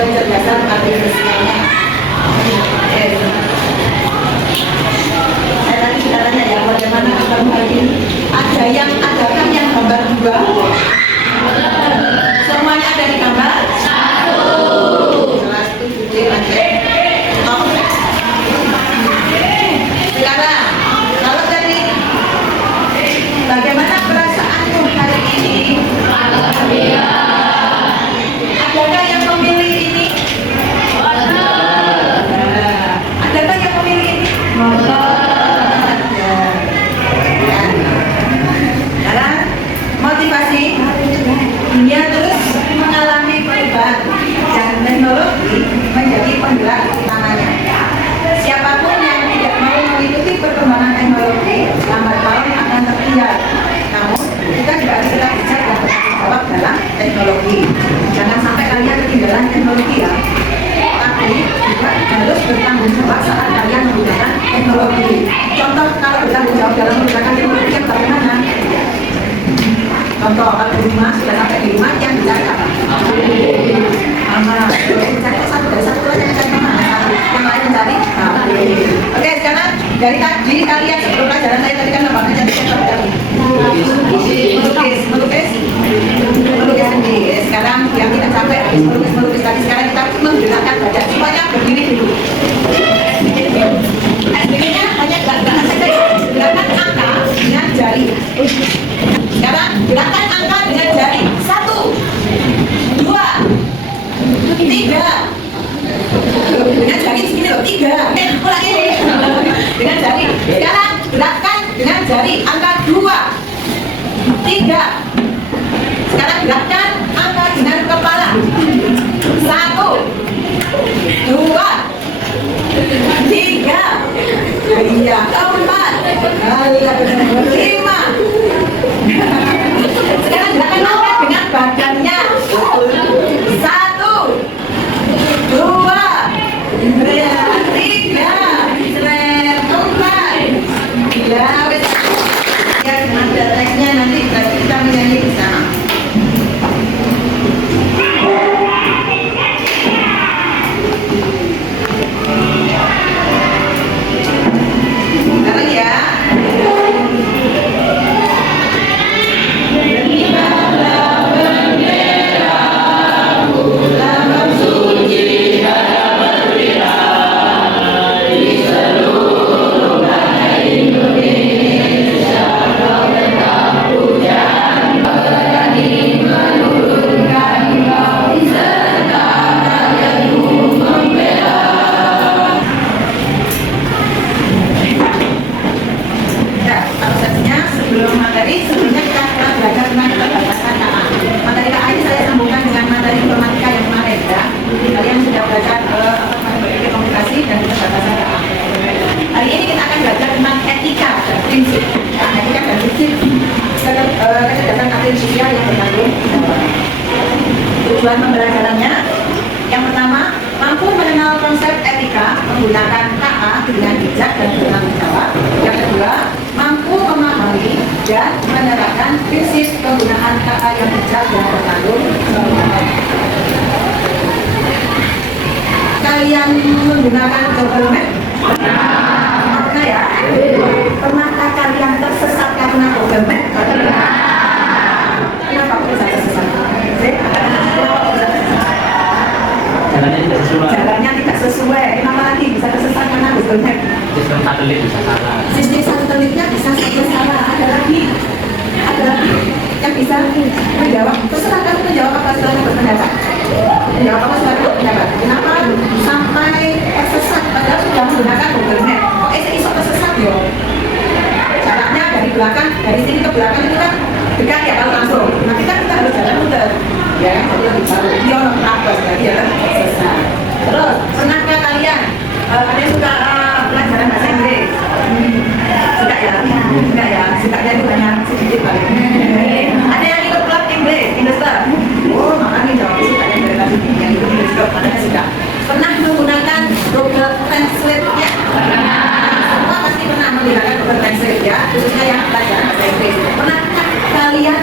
kecerdasan artifisialnya. Saya tadi sudah tanya ya, bagaimana gambar hari ini? Ada kan yang gambar dua? Semuanya ada di gambar? Kelas 7 lanjut. Sekarang, kalau tadi bagaimana perasaanmu hari ini? Adakah yang memilih ini? Adakah yang memilih ini? Sekarang motivasi dia terus mengalami perubahan dan teknologi menjadi penggerak utamanya. Siapapun yang tidak mau mengikuti perkembangan teknologi lambat laun akan tertinggal. Namun kita juga harus tetap bijak dan bertanggung jawab dalam teknologi. Jangan sampai kalian ketinggalan teknologi ya. Tapi juga harus bertanggung jawab saat kalian menggunakan teknologi. Contoh kalau bertanggung jawab dalam menggunakan teknologi yang bagaimana? Contoh kalau di rumah sudah sampai di rumah yang dicari apa? Mencari satu dari satu aja mencari kemana? Yang lain mencari HP. Oke, sekarang dari tadi kalian sebelum pelajaran saya tadi kan apa? Melukis sendiri. Sekarang yang tidak capek habis melukis tadi, sekarang kita menggunakan badan semuanya berdiri dulu. Berikutnya banyak gerakan saja. Gerakan angka dengan jari. Sekarang gerakan angka dengan jari. 1, 2, 3. Dengan jari segini loh, 3. Ulangi dengan jari. Sekarang gerakan dengan jari. Angka 2, 3. Sekarang gerakan angka dengan kepala. 1, 2, 3. Iya, 4, 5. Sekarang gerakan angka dengan badannya. 1, 2, 3, 4. Ya, ada teksnya nanti kita menyanyi bersama. Sekarang ya. Sebelumnya kita telah belajar tentang keterbatasan KA. Materi KA ini saya sambungkan dengan materi informatika yang kemarin ya. Kalian sudah belajar komunikasi dan keterbatasan KA. Hari ini kita akan belajar tentang etika dan prinsip. Etika dan prinsip kecerdasan artifisial yang berkandung. Tujuan pembelajarannya yang pertama, mampu mengenal konsep etika menggunakan KA dengan bijak dan bertanggung jawab. Yang kedua, mampu memahami dan menerapkan prinsip penggunaan KA yang bijak dan bertanggung jawab. Kalian menggunakan Google Map? Pernah ya? Pernahkah kalian tersesat karena Google Map? Kenapa bisa tersesat? Jalannya tidak sesuai. Kenapa lagi bisa tersesat karena Google Map? Sistem satelit bisa salah. Sistem satelitnya bisa salah. Ada lagi yang bisa menjawab. Terserah kamu menjawab apa setelah berpendapat. Menjawab apa setelah berpendapat. Kenapa sampai tersesat padahal sudah menggunakan Google Map? Kok iso tersesat yo? Jaraknya dari belakang, dari sini ke belakang itu kan dekat ya kalau langsung. Nanti kan kita harus jalan muter. Ya kan, kalau lebih jauh. Dia orang terabas berarti ya kan tersesat. Terus, pernahkah kalian ada yang suka pelajaran bahasa Inggris? Suka ya? Enggak ya? Sukanya itu banyak sedikit paling. Ada yang ikut klub Inggris, Indonesia? Oh, makanya jawabnya sukanya dari tadi yang ikut Inggris klub, makanya suka. Pernah menggunakan Google Translate-nya? Semua pasti pernah menggunakan Google Translate ya, khususnya yang pelajaran bahasa Inggris. Pernahkah kalian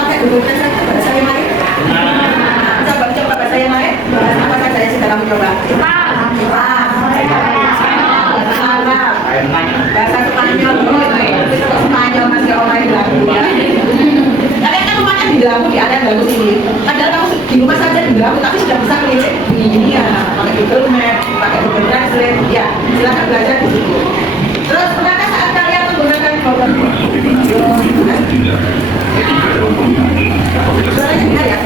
pakai Google Translate bahasa yang lain? Coba bahasa yang lain? Bahasa apa? coba? Jepang. Bahasa Arab. Bahasa Spanyol. Spanyol masih orang yang lagu ya. Kalian kan rumahnya di Lampung ya, ada lagu sini. Padahal kamu di rumah saja di Lampung, tapi sudah bisa melihat begini ya, pakai Google Map, pakai Google Translate, ya. Silakan belajar di situ. Terus pernahkah saat kalian menggunakan Google Map? Suaranya dengar ya,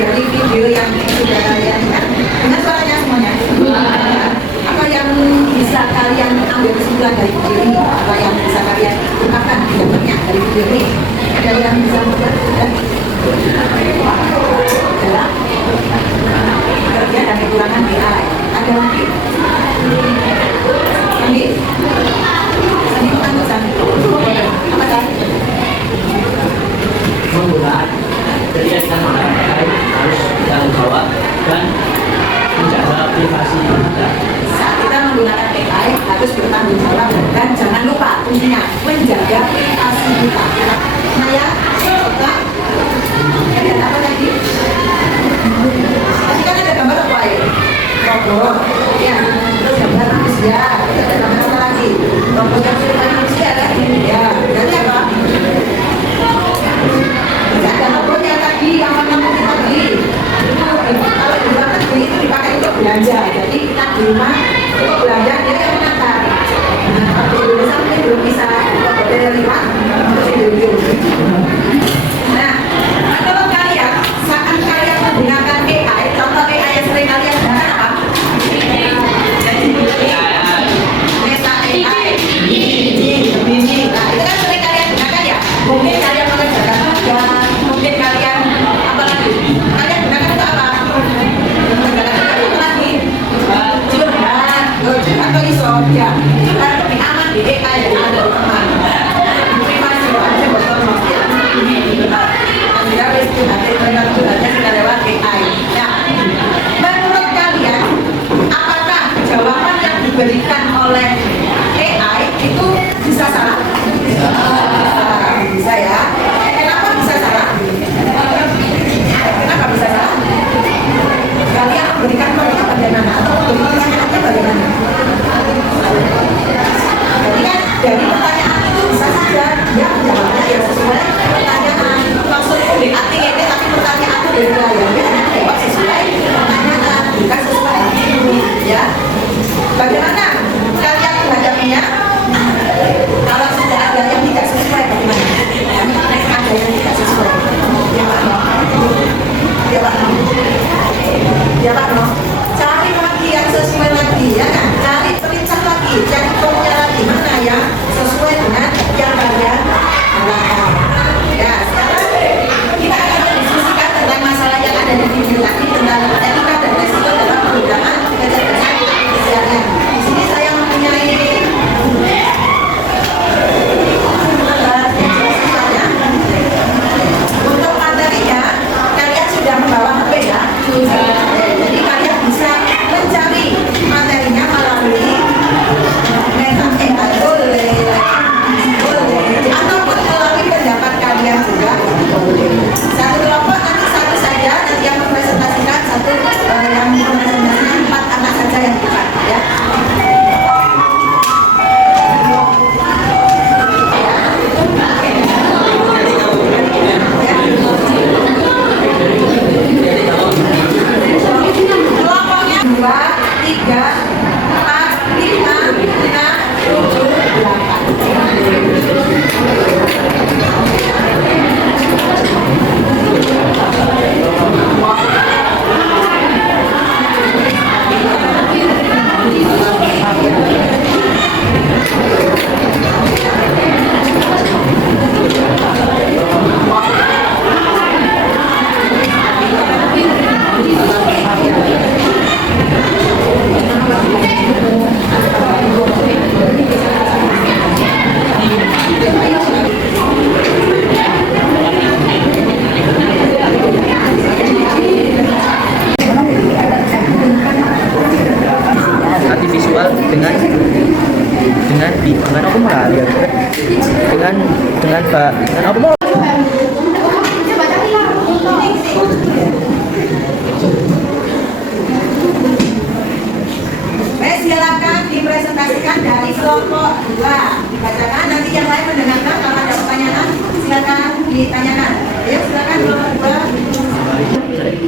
dari video yang sudah kalian lihat, dengan suaranya semuanya. Apa yang bisa kalian ambil kesimpulan dari video ini? Apa yang bisa kalian ungkapkan dapatnya dari video ini? Ada yang bisa membuat adalah kerja dan kekurangan AI. Ada lagi? Sandi? Sandi bukan Sandi. Apa tadi? Penggunaan jadi yang harus kita bawa dan menjaga privasi kita. Saat kita menggunakan AI harus bertanggung jawab dan jangan lupa kuncinya menjaga privasi kita. Nah ya, oke. Ada apa lagi? Tadi kan ada gambar apa ya? Robot, ya. Terus gambar manusia. Ada gambar apa lagi? Robot yang sudah manusia kan? Ya. Berarti apa? Ada robotnya tadi, aman-aman tadi. Kalau di luar negeri itu dipakai untuk belanja. Jadi kita di rumah untuk belanja dia yang menata. Nah, kalau di Indonesia mungkin belum bisa robotnya lewat terus video. Nah, kalau kalian saat kalian menggunakan AI, contoh AI yang sering kalian gunakan apa? Meta AI, Bini. Nah, itu kan sering kalian gunakan ya. Mungkin kalian mengerjakan tugas, mungkin kalian apa lagi? Kalian gunakan itu apa? Mengerjakan tugas apa lagi? Curhat, atau iso ya. Kan lebih aman di AI yang ada di teman. Privasi aja betul ya. Anda harus nanti mereka curhatnya sudah lewat AI. Nah, menurut kalian, apakah jawaban yang diberikan oleh AI itu bisa salah? Bisa ya. Kenapa bisa salah? Kenapa bisa salah? Kalian memberikan contoh bagaimana atau memberikan pertanyaannya bagaimana? Jadi kan dari pertanyaan itu bisa saja dia menjawabnya ya sesuai pertanyaan. Maksudku di artinya ini tapi pertanyaan itu dari layarnya jawab sesuai pertanyaan bukan sesuai ini ya. Bagaimana kalian menghadapinya? Kalau sudah ada yang tidak sesuai dengan Pak dengan apa mau Silakan dipresentasikan dari kelompok 2. Dibacakan, nanti yang lain mendengarkan. Kalau ada pertanyaan, silakan ditanyakan. Ayo, silakan kelompok 2.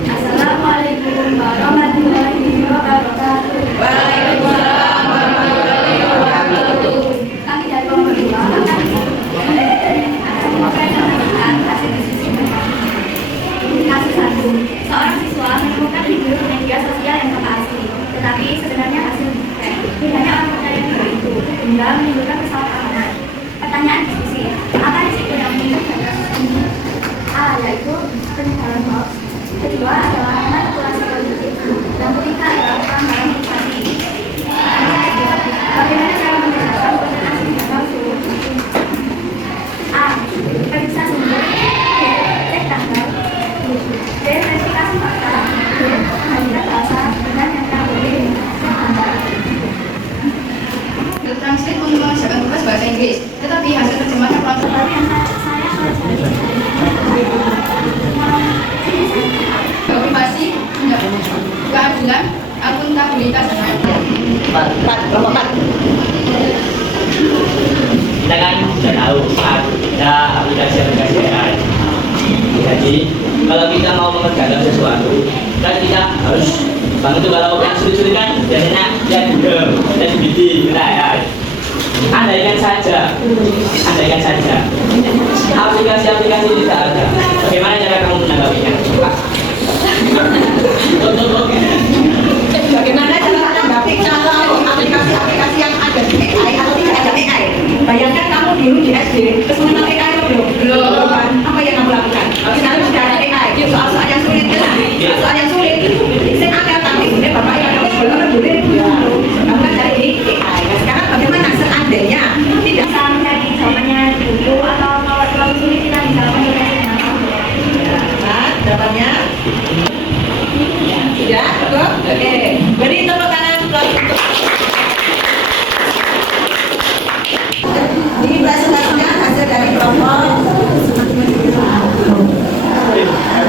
Assalamualaikum warahmatullahi wabarakatuh. Waalaikumsalam warahmatullahi wabarakatuh. Kami dari kelompok 2 akan mempresentasikan hasil diskusi kasus 1. Seorang siswa menemukan video di media sosial yang tak asli, tetapi sebenarnya hasil bukan. Bedanya orang percaya video itu hingga menimbulkan kesalahpahaman. Pertanyaan diskusi: apa risiko yang menimbulkan kasus ini? A. Yaitu penyebaran hoax. Kedua adalah manipulasi politik. Yang ketiga adalah pelanggaran privasi. Bagaimana cara membedakan konten asli dan palsu? A. Periksa sumber. B. Cek tanggal. D. Verifikasi fakta. D. Kehadiran bahasa dan yang tak boleh translate untuk mengerjakan tugas bahasa Inggris, tetapi hasil terjemahan kurang tepat. Privasi, keadilan, akuntabilitas, dan lain-lain. 4, kelompok 4. kita kan sudah tahu ada aplikasi-aplikasi AI. Jadi kalau kita mau mengerjakan sesuatu, kan kita harus bangun itu kalau yang sulit-sulit kan biasanya ya Google, ya GPT, kita ya. Andaikan saja aplikasi-aplikasi ini tidak ada, bagaimana cara kamu menanggapinya? Bagaimana cara menanggapi kalau aplikasi-aplikasi yang ada di AI atau tidak ada AI? Bayangkan kamu dulu di SD, terus mengenal AI atau belum? Apa yang kamu lakukan? Misalnya sudah ada AI, soal-soal yang sulit kan? Soal yang sulit, saya akan tapi ini bapak yang harus boleh kamu kan cari di AI. Nah, sekarang bagaimana seandainya tidak bisa mencari jawabannya di buku atau kalau terlalu sulit kita bisa menggunakan jawabannya? Tidak, betul? Oke. Beri tepuk tangan untuk ini presentasinya hasil dari kelompok.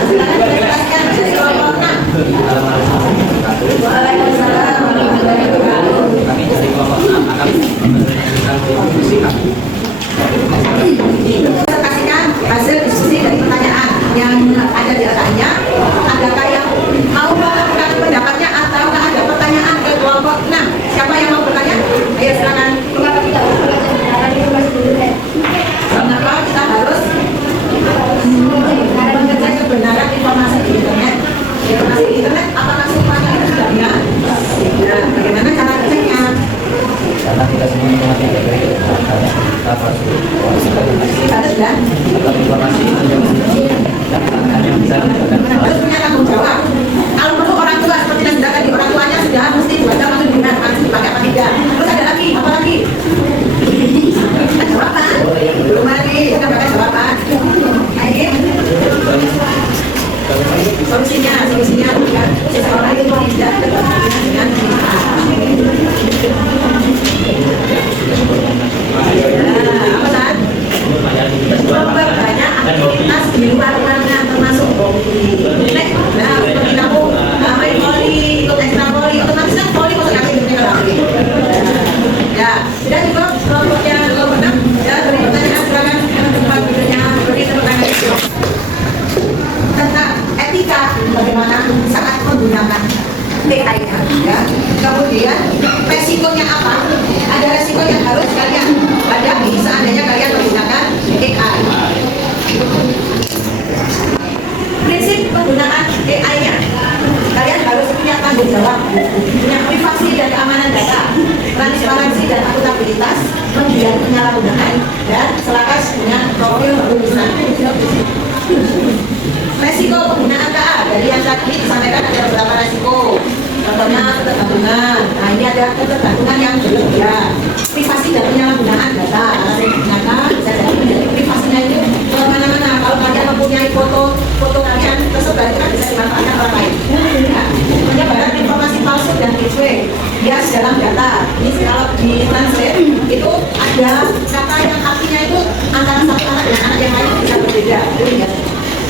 Silakan presentasikan dari kelompok 6. Waalaikumsalam warahmatullahi wabarakatuh. Kami dari kelompok 6 akan memberikan diskusi kami. Presentasikan hasil diskusi dari pertanyaan yang ada di atasnya. Adakah yang mau melakukan pendapatnya atau ada pertanyaan ke kelompok 6? Siapa yang mau bertanya? Ayo silakan. mengapa kita harus belajar cara di rumah sendiri? Kenapa kita harus mengecek kebenaran informasi di internet? Informasi di internet apakah semuanya itu sudah benar? Nah, bagaimana cara ceknya? Karena kita semua informasi yang baik, kita harus Dan informasi yang hanya bisa harus punya tanggung jawab. Kalau perlu orang tua seperti yang sudah tadi, orang tuanya sudah mesti dibaca masuk benar, harus dipakai apa tidak. Terus ada lagi, apa lagi? Jawaban? Belum lagi, kita pakai jawaban. Ayo. Solusinya bukan seseorang itu tidak berkepentingan dengan apa San? antara satu anak dengan anak yang lain bisa berbeda. Ya.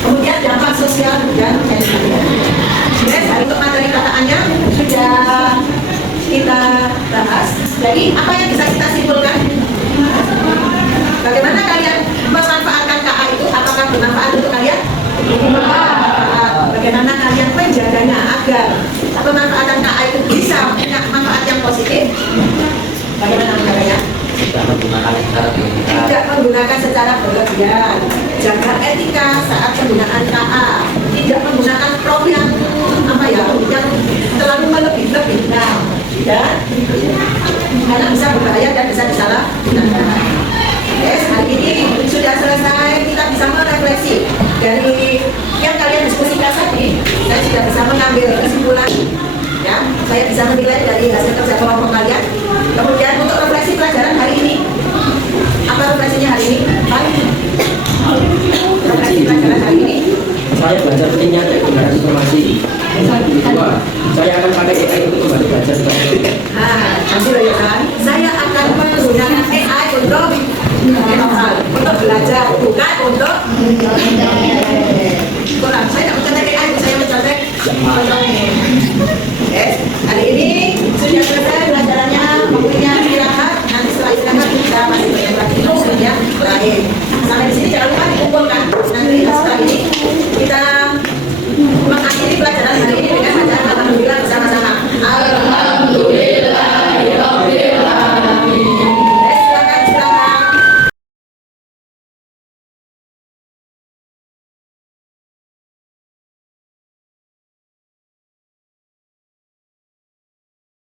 Kemudian dampak sosial dan ekonomi. Yes, untuk materi kataannya sudah kita bahas. Jadi apa yang bisa kita simpulkan? Bagaimana kalian memanfaatkan KA itu? Apakah bermanfaat untuk kalian? Bagaimana kalian menjaganya agar pemanfaatan KA itu bisa punya manfaat yang positif? Bagaimana menjaganya? Tidak menggunakan secara berlebihan. Tidak menggunakan secara berlebihan. Jaga etika saat penggunaan KA. Tidak menggunakan prop yang apa ya, yang terlalu melebih-lebihkan. Ya, karena bisa berbahaya dan bisa disalahgunakan. Yes, hari ini sudah selesai, kita bisa merefleksi dari yang kalian diskusikan tadi. Saya sudah bisa mengambil kesimpulan, ya, saya bisa menilai dari hasil kerja kelompok kalian. Kemudian untuk refleksi pelajaran hari ini, apa refleksinya hari ini? Refleksi pelajaran hari ini. Saya belajar pentingnya kebenaran informasi. Kedua, saya akan pakai AI untuk membantu belajar. Nah, nanti loh ya kan, saya akan menggunakan AI untuk belajar, bukan untuk kurang. Saya tidak mencontek AI, saya mencontek yes, hari ini sudah selesai pelajarannya, waktunya istirahat. Nanti setelah istirahat kita masih banyak lagi yang lain.